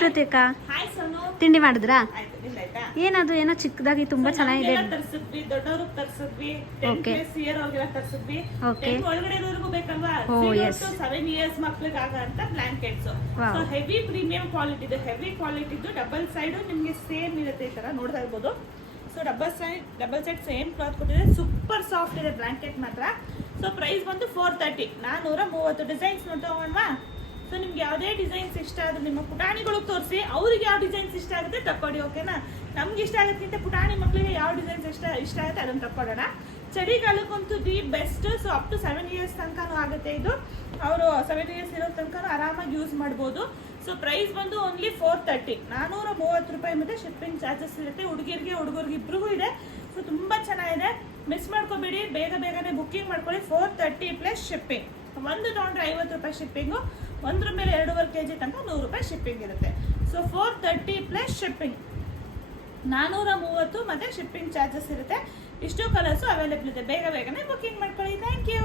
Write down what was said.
ಪ್ರತ್ಯೇಕ ಹಾಯ್ ಸೋನು. ತಿಂಡಿ ಮಾಡಿದ್ರಾ? ಆಯ್ತು, ನಿಂದಾಯ್ತಾ? ಏನದು ಏನೋ ಚಿಕ್ಕದಾಗಿ ತುಂಬಾ ಚೆನ್ನಾಗಿದೆ. ತರಿಸಿದ್ವಿ, ದೊಡ್ಡವ್ರಿಗೆ ತರಿಸಿದ್ವಿ, Okay. 10+ ಇಯರ್ ಅವ್ರಿಗೆಲ್ಲ ತರಿಸಿದ್ವಿ. Okay. 10 ಒಳಗಡೆ ಇರೋರ್ಗೂ ಬೇಕಲ್ವಾ? Oh, 0 yes. to 7 years ಮಕ್ಳಿಗೆ ಆಗಂತ blankets. Wow. So heavy premium quality ಇದೆ. ಹೆವಿ ಕ್ವಾಲಿಟಿ ಇದು ಡಬಲ್ ಸೈಡ್ ನಿಮಗೆ ಸೇಮ್ ಇರುತ್ತೆ. ಈ ತರ ನೋಡ್ತಾ ಇರ್ಬೋದು. So double side same cloth ಕೊಟ್ಟಿದೆ. ಸೂಪರ್ ಸಾಫ್ಟ್ ಇದೆ ಬ್ಲಾಂಕೆಟ್ ಮಾತ್ರ. ಸೊ ಪ್ರೈಸ್ ಬಂದು 430. 430 ಡಿಸೈನ್ಸ್ ನೋಡ್ತಾ. ಸೊ ನಿಮ್ಗೆ ಯಾವುದೇ ಡಿಸೈನ್ಸ್ ಇಷ್ಟ ಆದ್ರೆ ನಿಮ್ಮ ಪುಟಾಣಿಗಳಿಗೆ ತೋರಿಸಿ, ಅವ್ರಿಗೆ ಯಾವ ಡಿಸೈನ್ಸ್ ಇಷ್ಟ ಆಗುತ್ತೆ ತಕ್ಕೊಡಿ. ಓಕೆನಾ? ನಮ್ಗೆ ಇಷ್ಟ ಆಗೋದಕ್ಕಿಂತ ಪುಟಾಣಿ ಮಕ್ಕಳಿಗೆ ಯಾವ ಡಿಸೈನ್ಸ್ ಇಷ್ಟ ಆಗುತ್ತೆ ಅದನ್ನು ತಕ್ಕೊಡೋಣ. ಚಳಿಗಾಲಕ್ಕಂತೂ the best. So up to 7 years ತನಕನೂ ಆಗುತ್ತೆ ಇದು. ಅವರು 7 years ಇರೋ ತನಕ ಆರಾಮಾಗಿ ಯೂಸ್ ಮಾಡ್ಬೋದು. ಸೊ ಪ್ರೈಸ್ ಬಂದು ಓನ್ಲಿ 430. 430 ರೂಪಾಯಿ ಮತ್ತೆ ಶಿಪ್ಪಿಂಗ್ ಚಾರ್ಜಸ್ ಇರುತ್ತೆ. ಹುಡುಗರಿಗೆ ಇಬ್ರಿಗೂ ಇದೆ. ಸೊ ತುಂಬ ಚೆನ್ನಾಗಿದೆ. ಮಿಸ್ ಮಾಡ್ಕೋಬೇಡಿ, ಬೇಗನೆ ಬುಕ್ಕಿಂಗ್ ಮಾಡ್ಕೊಳ್ಳಿ. 430 ಪ್ಲಸ್ ಶಿಪ್ಪಿಂಗ್. ಒಂದು ತೊಗೊಂಡ್ರೆ 50 ರೂಪಾಯಿ ಶಿಪ್ಪಿಂಗು. ಒಂದ್ರ ಮೇಲೆ 2.5 kg ತನಕ 100 ರೂಪಾಯಿ ಶಿಪ್ಪಿಂಗ್ ಇರುತ್ತೆ. So 430 plus shipping. 430 ಮತ್ತೆ ಶಿಪ್ಪಿಂಗ್ ಚಾರ್ಜಸ್ ಇರುತ್ತೆ. ಇಷ್ಟು ಕಲರ್ಸು ಅವೈಲೇಬಲ್ ಇದೆ. ಬೇಗನೆ ಬುಕ್ಕಿಂಗ್ ಮಾಡ್ಕೊಳ್ಳಿ. Thank you.